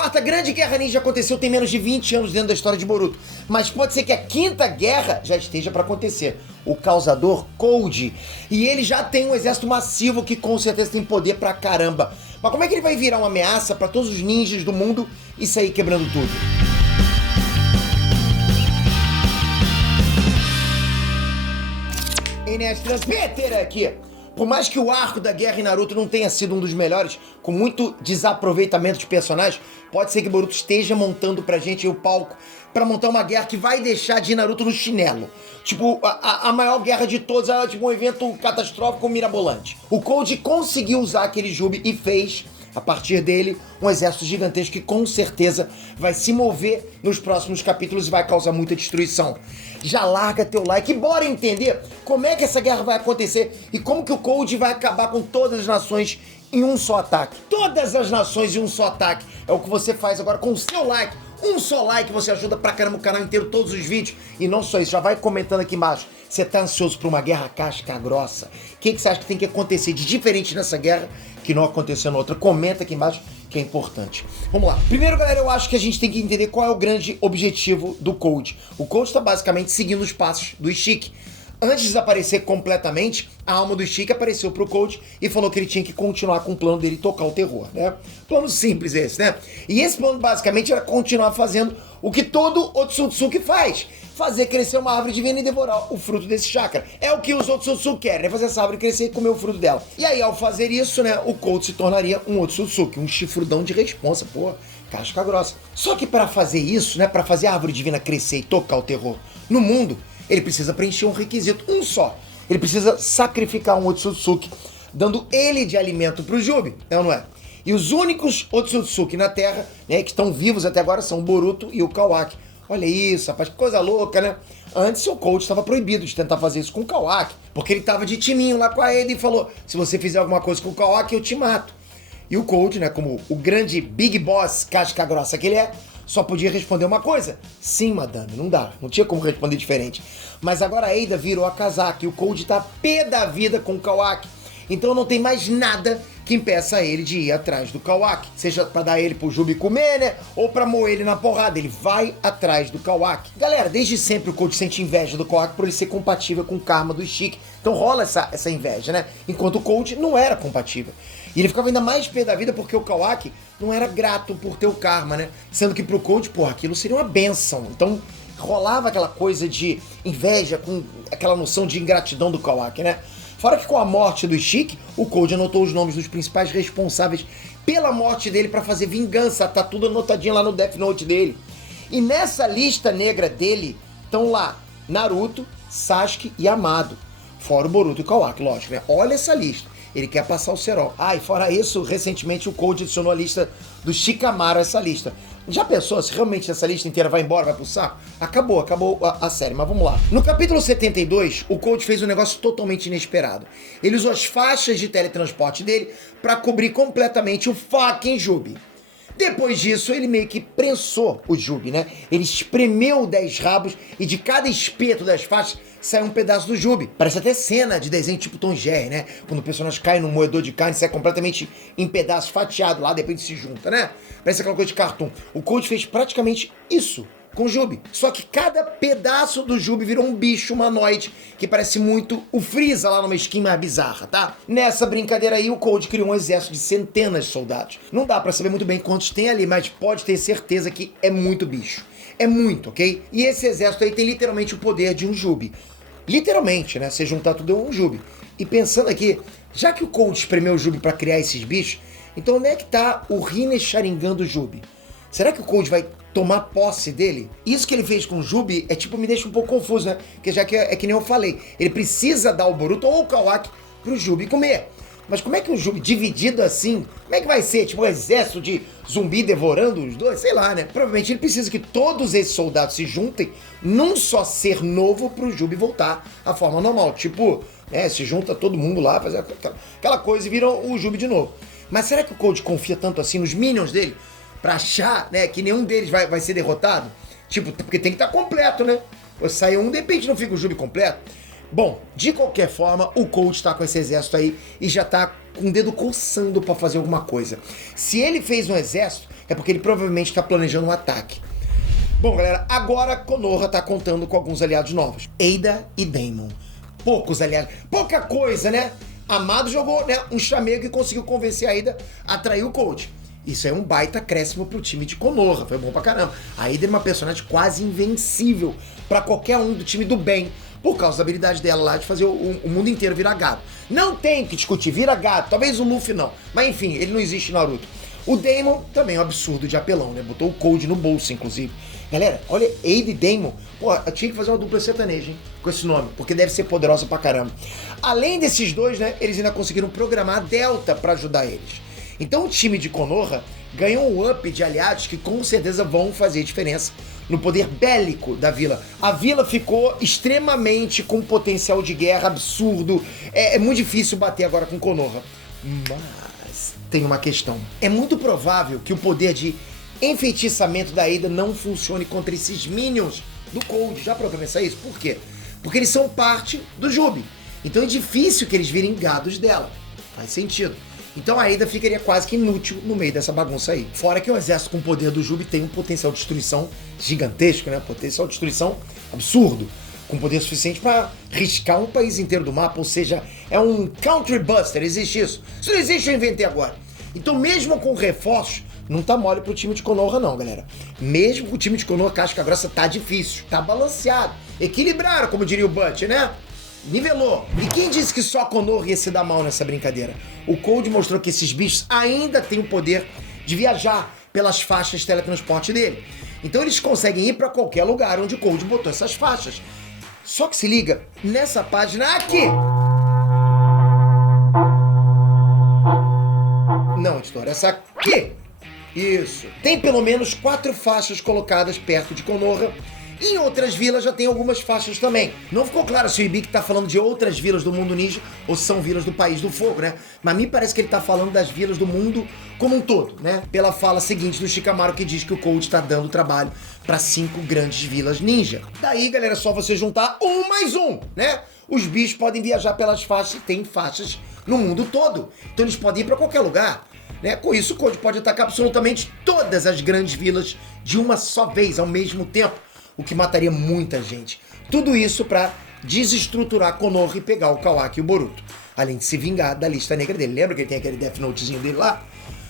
quarta grande guerra ninja aconteceu tem menos de 20 anos dentro da história de Boruto, mas pode ser que a quinta guerra já esteja pra acontecer. O causador Cold. E ele já tem um exército massivo que com certeza tem poder pra caramba. Mas como é que ele vai virar uma ameaça pra todos os ninjas do mundo e sair quebrando tudo? NS Transmitter aqui. Por mais que o arco da guerra em Naruto não tenha sido um dos melhores, com muito desaproveitamento de personagens, pode ser que Boruto esteja montando pra gente o palco pra montar uma guerra que vai deixar de Naruto no chinelo. Tipo, a maior guerra de todas, tipo um evento catastrófico mirabolante. O Cold conseguiu usar aquele Jubi e fez, a partir dele, um exército gigantesco que com certeza vai se mover nos próximos capítulos e vai causar muita destruição. Já larga teu like e bora entender como é que essa guerra vai acontecer e como que o Cold vai acabar com todas as nações em um só ataque. Todas as nações em um só ataque. É o que você faz agora com o seu like. Um só like você ajuda pra caramba o canal inteiro, todos os vídeos. E não só isso, já vai comentando aqui embaixo. Você tá ansioso por uma guerra casca grossa? O que você acha que tem que acontecer de diferente nessa guerra que não aconteceu na outra? Comenta aqui embaixo que é importante. Vamos lá. Primeiro, galera, eu acho que a gente tem que entender qual é o grande objetivo do Cold. O Cold tá basicamente seguindo os passos do Ishiki. Antes de desaparecer completamente, a alma do Ishiki apareceu pro Cold e falou que ele tinha que continuar com o plano dele tocar o terror, né? Plano simples esse, né? E esse plano basicamente era continuar fazendo o que todo Otsutsuki faz. Fazer crescer uma árvore divina e devorar o fruto desse chakra. É o que os Otsutsuki querem, né? Fazer essa árvore crescer e comer o fruto dela. E aí, ao fazer isso, né, o Cold se tornaria um Otsutsuki, um chifrudão de responsa, pô, casca grossa. Só que para fazer isso, né, para fazer a árvore divina crescer e tocar o terror no mundo, ele precisa preencher um requisito, um só. Ele precisa sacrificar um Otsutsuki, dando ele de alimento pro Jubi, é ou não é? E os únicos Otsutsuki na Terra, né, que estão vivos até agora são o Boruto e o Kawaki. Olha isso, rapaz, que coisa louca, né? Antes o Cold estava proibido de tentar fazer isso com o Kawaki, porque ele tava de timinho lá com a Ada e falou, se você fizer alguma coisa com o Kawaki, eu te mato. E o Cold, né, como o grande Big Boss casca grossa que ele é, só podia responder uma coisa. Sim, madame, não dá. Não tinha como responder diferente. Mas agora a Ada virou a casaca e o Cold tá pé da vida com o Kawaki. Então não tem mais nada que impeça ele de ir atrás do Kawaki. Seja pra dar ele pro Jubi comer, né? Ou pra moer ele na porrada. Ele vai atrás do Kawaki. Galera, desde sempre o Cold sente inveja do Kawaki por ele ser compatível com o karma do Ishiki. Então rola essa inveja, né? Enquanto o Cold não era compatível. E ele ficava ainda mais pé da vida porque o Kawaki não era grato por ter o karma, né? Sendo que pro Cold, porra, aquilo seria uma bênção. Então rolava aquela coisa de inveja com aquela noção de ingratidão do Kawaki, né? Fora que com a morte do Ishiki, o Cold anotou os nomes dos principais responsáveis pela morte dele pra fazer vingança. Tá tudo anotadinho lá no Death Note dele. E nessa lista negra dele estão lá Naruto, Sasuke e Amado. Fora o Boruto e o Kawaki, lógico, né? Olha essa lista. Ele quer passar o cerol. Ah, e fora isso, recentemente o Cold adicionou a lista do Shikamaru a essa lista. Já pensou se realmente essa lista inteira vai embora, vai pro saco? Acabou a série, mas vamos lá. No capítulo 72, o Cold fez um negócio totalmente inesperado. Ele usou as faixas de teletransporte dele pra cobrir completamente o fucking Jubi. Depois disso, ele meio que prensou o Jubi, né? Ele espremeu 10 rabos e de cada espeto das faixas saiu um pedaço do Jubi. Parece até cena de desenho tipo Tom Jerry, né? Quando o personagem cai num moedor de carne, sai completamente em pedaços, fatiado lá, de repente se junta, né? Parece aquela coisa de cartoon. O Cold fez praticamente isso com o Jubi. Só que cada pedaço do Jubi virou um bicho humanoide que parece muito o Freeza lá numa skin mais bizarra, tá? Nessa brincadeira aí, o Cold criou um exército de centenas de soldados. Não dá pra saber muito bem quantos tem ali, mas pode ter certeza que é muito bicho. É muito, ok? E esse exército aí tem literalmente o poder de um Jubi. Literalmente, né? Você juntar tudo é um Jubi. E pensando aqui, já que o Cold espremeu o Jubi pra criar esses bichos, então onde é que tá o Rinne Sharingan do Jubi? Será que o Cold vai tomar posse dele? Isso que ele fez com o Jubi é tipo, me deixa um pouco confuso, né? Porque já que é que nem eu falei, ele precisa dar o Boruto ou o Kawaki pro Jubi comer. Mas como é que um Jubi dividido assim, como é que vai ser? Tipo um exército de zumbi devorando os dois? Sei lá, né? Provavelmente ele precisa que todos esses soldados se juntem num só ser novo pro Jubi voltar à forma normal. Tipo, né, se junta todo mundo lá, faz aquela coisa e vira o Jubi de novo. Mas será que o Cold confia tanto assim nos minions dele pra achar, né, que nenhum deles vai ser derrotado? Tipo, porque tem que estar completo, né? Ou sai um, de repente não fica o Jubi completo. Bom, de qualquer forma, o coach tá com esse exército aí e já tá com o dedo coçando pra fazer alguma coisa. Se ele fez um exército, é porque ele provavelmente tá planejando um ataque. Bom, galera, agora Konoha tá contando com alguns aliados novos. Ada e Daemon. Poucos aliados. Pouca coisa, né? Amado jogou, né, um chamego e conseguiu convencer a Ada a atrair o coach. Isso é um baita acréscimo pro time de Konoha. Foi bom pra caramba. A Ada é uma personagem quase invencível pra qualquer um do time do bem, por causa da habilidade dela lá de fazer o mundo inteiro virar gado. Não tem que discutir, vira gado. Talvez o Luffy não. Mas enfim, ele não existe em Naruto. O Daemon também é um absurdo de apelão, né? Botou o Code no bolso, inclusive. Galera, olha, Ada e Daemon. Pô, eu tinha que fazer uma dupla sertaneja, hein? Com esse nome, porque deve ser poderosa pra caramba. Além desses dois, né? Eles ainda conseguiram programar a Delta pra ajudar eles. Então o time de Konoha ganhou um up de aliados que com certeza vão fazer diferença no poder bélico da vila. A vila ficou extremamente com potencial de guerra absurdo. É muito difícil bater agora com Konoha. Mas tem uma questão. É muito provável que o poder de enfeitiçamento da Ada não funcione contra esses minions do Cold. Já parou pra pensar isso? Por quê? Porque eles são parte do Jubi. Então é difícil que eles virem gados dela. Faz sentido. Então a Ada ficaria quase que inútil no meio dessa bagunça aí. Fora que o exército com o poder do Jubi tem um potencial de destruição gigantesco, né? Potencial de destruição absurdo. Com poder suficiente para riscar um país inteiro do mapa. Ou seja, é um country buster. Existe isso. Se não existe, eu inventei agora. Então mesmo com reforços, não tá mole pro time de Konoha não, galera. Mesmo com o time de Konoha, casca grossa tá difícil. Tá balanceado. Equilibraram, como diria o Butch, né? Nivelou. E quem disse que só a Konoha ia se dar mal nessa brincadeira? O Cold mostrou que esses bichos ainda têm o poder de viajar pelas faixas de teletransporte dele. Então eles conseguem ir pra qualquer lugar onde o Cold botou essas faixas. Só que se liga, nessa página aqui... Não, editor, essa aqui... Isso. Tem pelo menos 4 faixas colocadas perto de Konoha. Em outras vilas já tem algumas faixas também. Não ficou claro se o Ibiki tá falando de outras vilas do mundo ninja ou se são vilas do País do Fogo, né? Mas me parece que ele tá falando das vilas do mundo como um todo, né? Pela fala seguinte do Shikamaru, que diz que o Cold tá dando trabalho para 5 grandes vilas ninja. Daí, galera, é só você juntar um mais um, né? Os bichos podem viajar pelas faixas e tem faixas no mundo todo. Então eles podem ir para qualquer lugar. Né? Com isso, o Cold pode atacar absolutamente todas as grandes vilas de uma só vez, ao mesmo tempo, o que mataria muita gente. Tudo isso para desestruturar Konoha e pegar o Kawaki e o Boruto, além de se vingar da lista negra dele. Lembra que ele tem aquele Death Notezinho dele lá?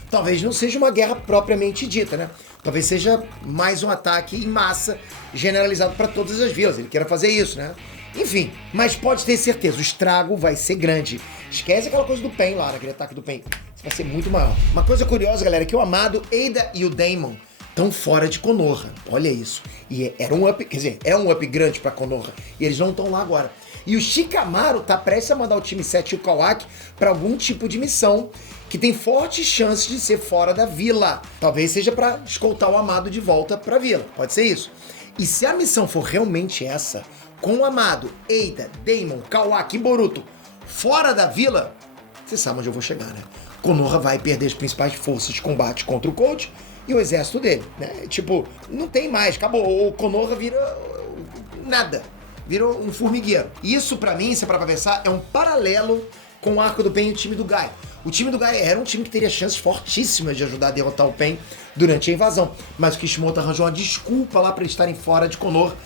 Talvez não seja uma guerra propriamente dita, né? Talvez seja mais um ataque em massa generalizado para todas as vilas. Ele queira fazer isso, né? Enfim, mas pode ter certeza, o estrago vai ser grande. Esquece aquela coisa do Pain lá, aquele ataque do Pain. Isso vai ser muito maior. Uma coisa curiosa, galera, é que o Amado, Ada e o Daemon estão fora de Konoha. Olha isso. E era um up, quer dizer, é um up grande pra Konoha. E eles não estão lá agora. E o Shikamaru tá prestes a mandar o time 7 e o Kawaki pra algum tipo de missão que tem fortes chances de ser fora da vila. Talvez seja pra escoltar o Amado de volta pra vila. Pode ser isso. E se a missão for realmente essa, com o Amado, Ada, Daemon, Kawaki e Boruto fora da vila, você sabe onde eu vou chegar, né? Konoha vai perder as principais forças de combate contra o Cold e o exército dele, né? Tipo, não tem mais, acabou. O Konoha vira nada, vira um formigueiro. Isso, pra mim, se é pra pensar, é um paralelo com o arco do Pain e o time do Guy. O time do Guy era um time que teria chances fortíssimas de ajudar a derrotar o Pain durante a invasão, mas o Kishimoto arranjou uma desculpa lá pra eles estarem fora de Konoha,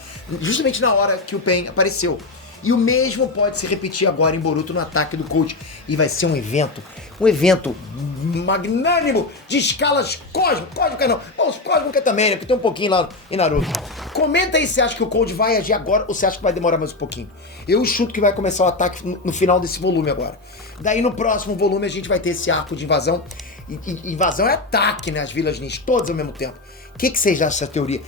justamente na hora que o Pain apareceu. E o mesmo pode se repetir agora em Boruto no ataque do Cold. E vai ser um evento magnânimo de escalas cósmicas não. Bom, cósmica também, né? Porque tem um pouquinho lá em Naruto. Comenta aí se você acha que o Cold vai agir agora ou se acha que vai demorar mais um pouquinho. Eu chuto que vai começar o ataque no final desse volume agora. Daí no próximo volume a gente vai ter esse arco de invasão. Invasão é ataque, né? As vilas ninjas, todas ao mesmo tempo. O que vocês acham dessa teoria?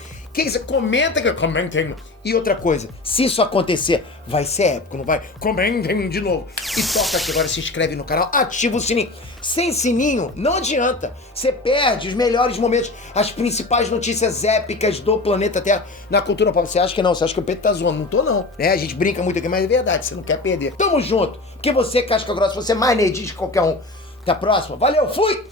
Comentem. E outra coisa, se isso acontecer, vai ser épico, não vai? Comentem de novo. E toca aqui agora, se inscreve no canal, ativa o sininho. Sem sininho, não adianta. Você perde os melhores momentos, as principais notícias épicas do planeta Terra na cultura pop. Você acha que não? Você acha que o Pedro tá zoando? Não tô não. Né? A gente brinca muito aqui, mas é verdade, você não quer perder. Tamo junto, porque você, casca grossa, você é mais nerdinho que qualquer um. Até a próxima. Valeu, fui!